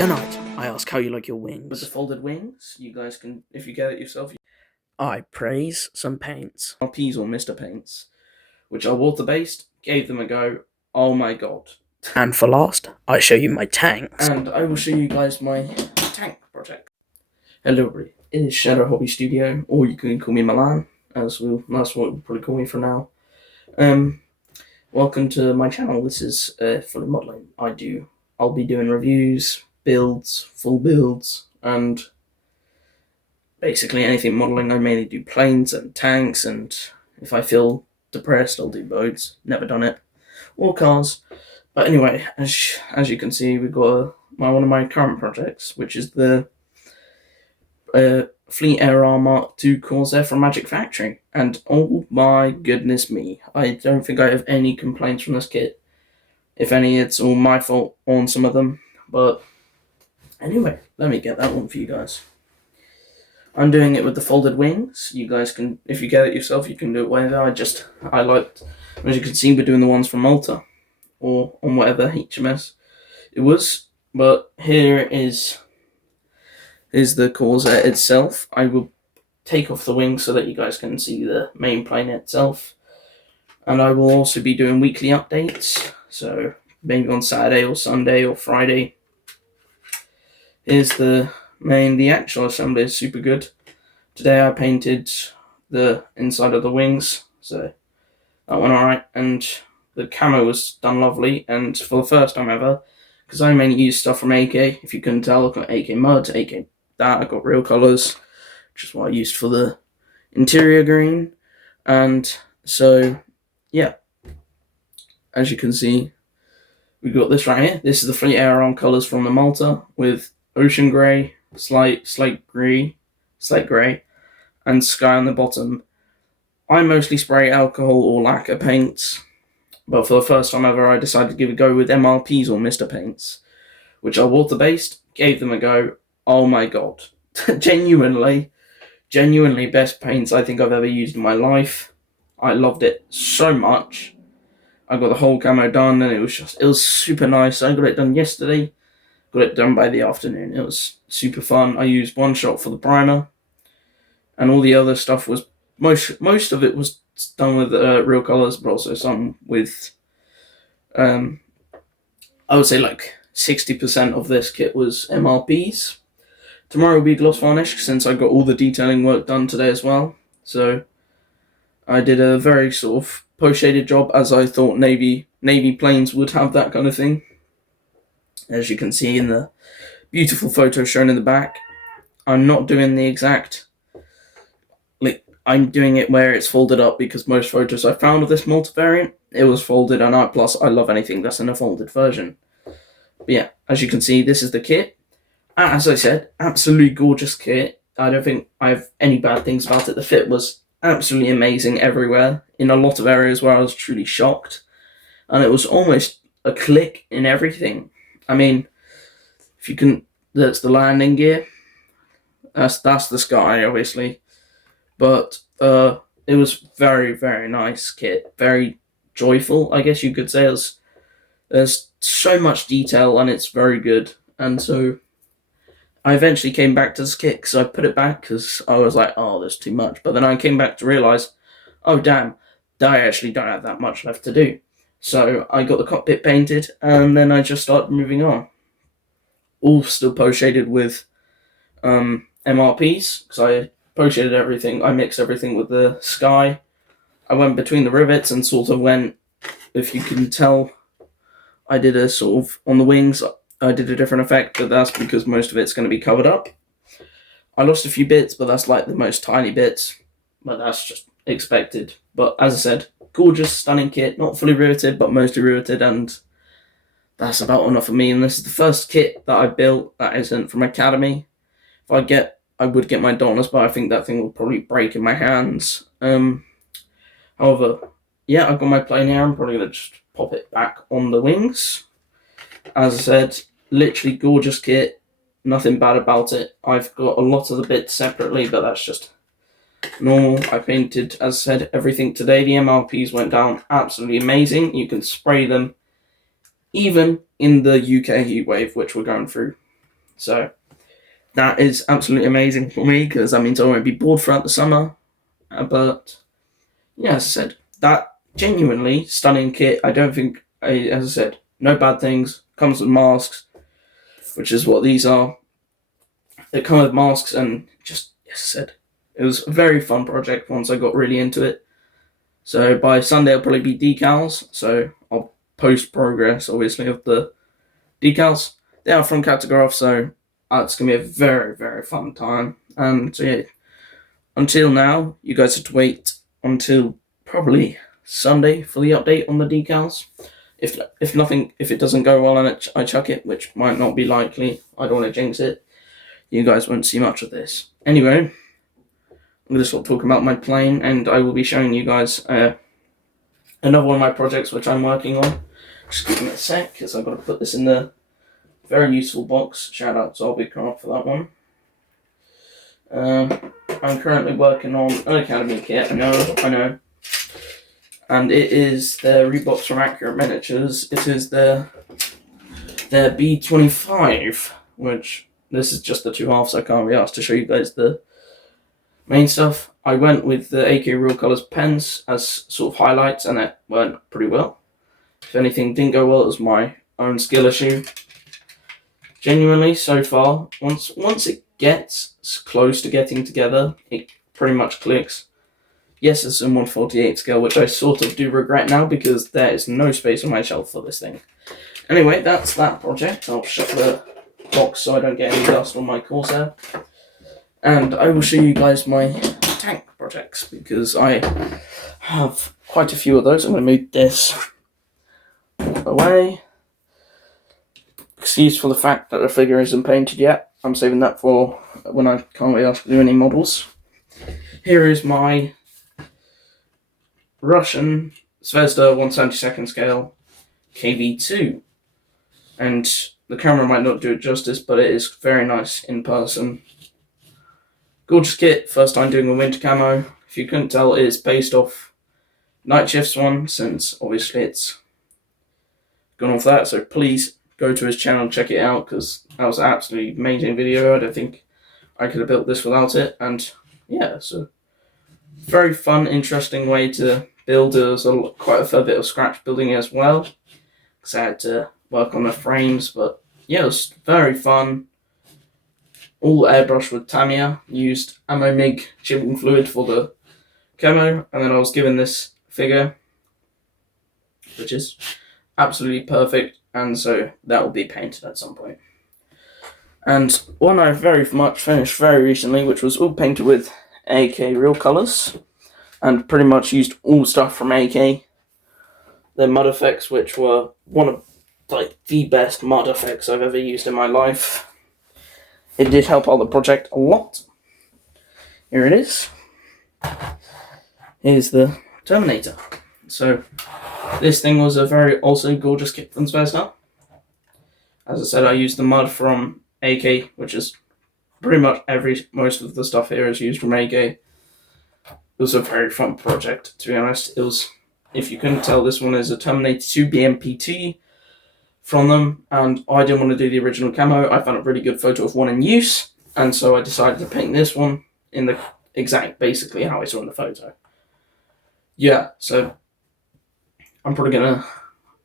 Tonight, I ask how you like your wings. With the folded wings, you guys can, if you get it yourself, I praise some paints. MRPs or Mr. Paints, which are water-based, gave them a go. Oh my god. And for last, I show you my tanks. And I will show you guys my tank project. Hello everybody, it is Shadow Hobby Studio, or you can call me Milan, that's what you'll probably call me for now. Welcome to my channel. This is full of modelling. I'll be doing reviews, builds, full builds, and basically anything modelling. I mainly do planes and tanks, and if I feel depressed, I'll do boats. Never done it. Or cars. But anyway, as you can see, we've got one of my current projects, which is the Fleet Air Mark II Corsair from Magic Factory. And oh my goodness me, I don't think I have any complaints from this kit. If any, it's all my fault on some of them. But anyway, let me get that one for you guys. I'm doing it with the folded wings. You guys can, if you get it yourself, you can do it whatever. I liked, as you can see, we're doing the ones from Malta, or on whatever HMS it was. But here is the Corsair itself. I will take off the wings so that you guys can see the main plane itself. And I will also be doing weekly updates. So maybe on Saturday or Sunday or Friday. Here's the actual assembly is super good. Today I painted the inside of the wings, so that went alright, and the camo was done lovely, and for the first time ever, because I mainly use stuff from AK, if you couldn't tell, I've got AK Mud, AK that, I've got real colours, which is what I used for the interior green, and so, yeah, as you can see, we've got this right here. This is the Fleet Air colours from the Malta, with ocean grey, slate grey, and sky on the bottom. I mostly spray alcohol or lacquer paints, but for the first time ever I decided to give it a go with MRPs or Mr. Paints, which are water-based, gave them a go. Oh my god. genuinely best paints I think I've ever used in my life. I loved it so much. I got the whole camo done and it was super nice. I got it done yesterday. Got it done by the afternoon. It was super fun. I used one shot for the primer, and all the other stuff was most of it was done with real colors, but also some with I would say like 60% of this kit was MRPs. Tomorrow will be gloss varnish since I got all the detailing work done today as well. So I did a very sort of post shaded job, as I thought Navy planes would have that kind of thing. As you can see in the beautiful photo shown in the back, I'm not doing the exact, I'm doing it where it's folded up, because most photos I found of this Malta variant, it was folded, and plus I love anything that's in a folded version. But yeah, as you can see, this is the kit. As I said, absolutely gorgeous kit. I don't think I have any bad things about it. The fit was absolutely amazing everywhere, in a lot of areas where I was truly shocked, and it was almost a click in everything. I mean, if you can, that's the landing gear. That's the sky, obviously. But it was very, very nice kit. Very joyful, I guess you could say. There's so much detail and it's very good. And so I eventually came back to this kit because I put it back because I was like, oh, there's too much. But then I came back to realise, oh, damn, I actually don't have that much left to do. So I got the cockpit painted, and then I just started moving on. All still post-shaded with MRPs, because I post-shaded everything. I mixed everything with the sky. I went between the rivets and sort of went, if you can tell, I did a sort of, on the wings, I did a different effect, but that's because most of it's going to be covered up. I lost a few bits, but that's like the most tiny bits, but that's just expected. But as I said, gorgeous, stunning kit, not fully riveted, but mostly riveted, and that's about enough for me. And this is the first kit that I built that isn't from Academy. If I would get my Dauntless, but I think that thing will probably break in my hands. However, yeah, I've got my plane here. I'm probably going to just pop it back on the wings. As I said, literally gorgeous kit, nothing bad about it. I've got a lot of the bits separately, but that's just normal. I painted, as I said, everything today. The MRPs went down absolutely amazing. You can spray them even in the UK heatwave, which we're going through. So that is absolutely amazing for me because that means I won't be bored throughout the summer. But yeah, as I said, that genuinely stunning kit. I don't think, as I said, no bad things. Comes with masks, which is what these are. They come with masks and just, as I said, it was a very fun project once I got really into it. So by Sunday it'll probably be decals. So I'll post progress, obviously, of the decals. They are from Categraph, so it's going to be a very, very fun time. And so yeah, until now, you guys have to wait until probably Sunday for the update on the decals. If it doesn't go well and I chuck it, which might not be likely, I don't want to jinx it, you guys won't see much of this. Anyway, I'm going to sort of talk about my plane, and I will be showing you guys another one of my projects which I'm working on. Just give me a sec, because I've got to put this in the very useful box. Shout out to Orbitcraft for that one. I'm currently working on an Academy kit, I know. And it is the Reeboks from Accurate Miniatures. It is their B25, which this is just the two halves. I can't be asked to show you guys the main stuff. I went with the AK Real Colors pens as sort of highlights, and it went pretty well. If anything didn't go well, it was my own skill issue. Genuinely, so far, once it gets close to getting together, it pretty much clicks. Yes, it's in 1/48 scale, which I sort of do regret now because there is no space on my shelf for this thing. Anyway, that's that project. I'll shut the box so I don't get any dust on my Corsair. And I will show you guys my tank projects because I have quite a few of those. I'm going to move this away. Excuse for the fact that the figure isn't painted yet. I'm saving that for when I can't be asked to do any models. Here is my Russian Zvezda 1/72 scale KV2. And the camera might not do it justice, but it is very nice in person. Gorgeous kit, first time doing a winter camo. If you couldn't tell, it is based off Night Shift's one, since obviously it's gone off that, so please go to his channel and check it out, because that was an absolutely amazing video. I don't think I could have built this without it, and yeah, it's a very fun, interesting way to build. There's quite a fair bit of scratch building as well, because I had to work on the frames, but yeah, it was very fun. All airbrush with Tamiya, used Ammo MIG chipping fluid for the camo, and then I was given this figure, which is absolutely perfect, and so that will be painted at some point. And one I very much finished very recently, which was all painted with AK Real Colors, and pretty much used all stuff from AK. Their mud effects, which were one of the best mud effects I've ever used in my life. It did help out the project a lot. Here it is. Here's the Terminator. So this thing was a very also gorgeous kit from Zvezda. As I said, I used the mud from AK, which is pretty much most of the stuff here is used from AK. It was a very fun project, to be honest. It was, if you couldn't tell, this one is a Terminator 2 BMPT from them, and I didn't want to do the original camo. I found a really good photo of one in use, and so I decided to paint this one in the exact, basically how I saw in the photo. Yeah, so I'm probably going to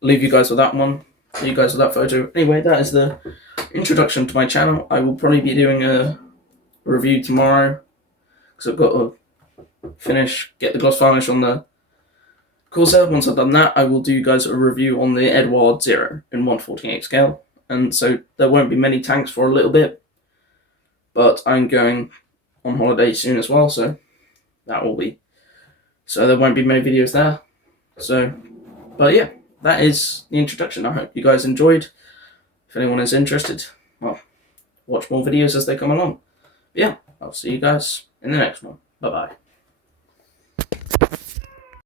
leave you guys with that one, leave you guys with that photo. Anyway, that is the introduction to my channel. I will probably be doing a review tomorrow, because I've got to get the gloss varnish on the Corsair. Once I've done that, I will do you guys a review on the Eduard Zero in 1/48 scale. And so there won't be many tanks for a little bit, but I'm going on holiday soon as well, so that will be, so there won't be many videos there. So, but yeah, that is the introduction. I hope you guys enjoyed. If anyone is interested, well, watch more videos as they come along. But yeah, I'll see you guys in the next one. Bye bye.